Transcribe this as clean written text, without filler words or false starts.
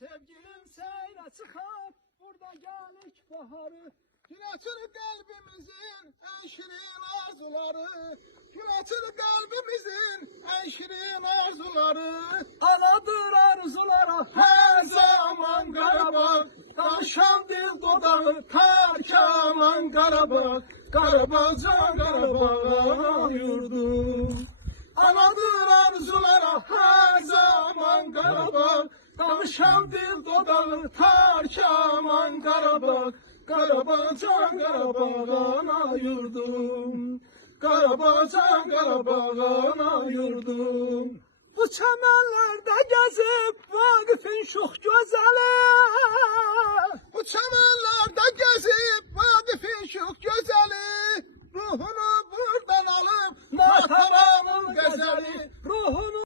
Sevgilim seyre çıkar, burada gelik baharı. Gün açır kalbimizin en şirin arzuları. Gün açır kalbimizin en şirin arzuları. Anadır arzulara her zaman Qarabağ. Karşam dil dodağı terk aman Qarabağ. Qarabağ can Qarabağ yurdum. Anadır arzulara her zaman Qarabağ. Karşam dil dodağı terk aman Qarabağ. Qarabağ can Qarabağ ana yurdum. Qarabağ can Qarabağ ana yurdum. Bu çəmənlərdə gəzib Vaqifin şux gözəli. Bu çəmənlərdə gəzib Vaqifin şux gözəli. Ruhunu buradan alıb Nataranın qəzəli. Ruhunu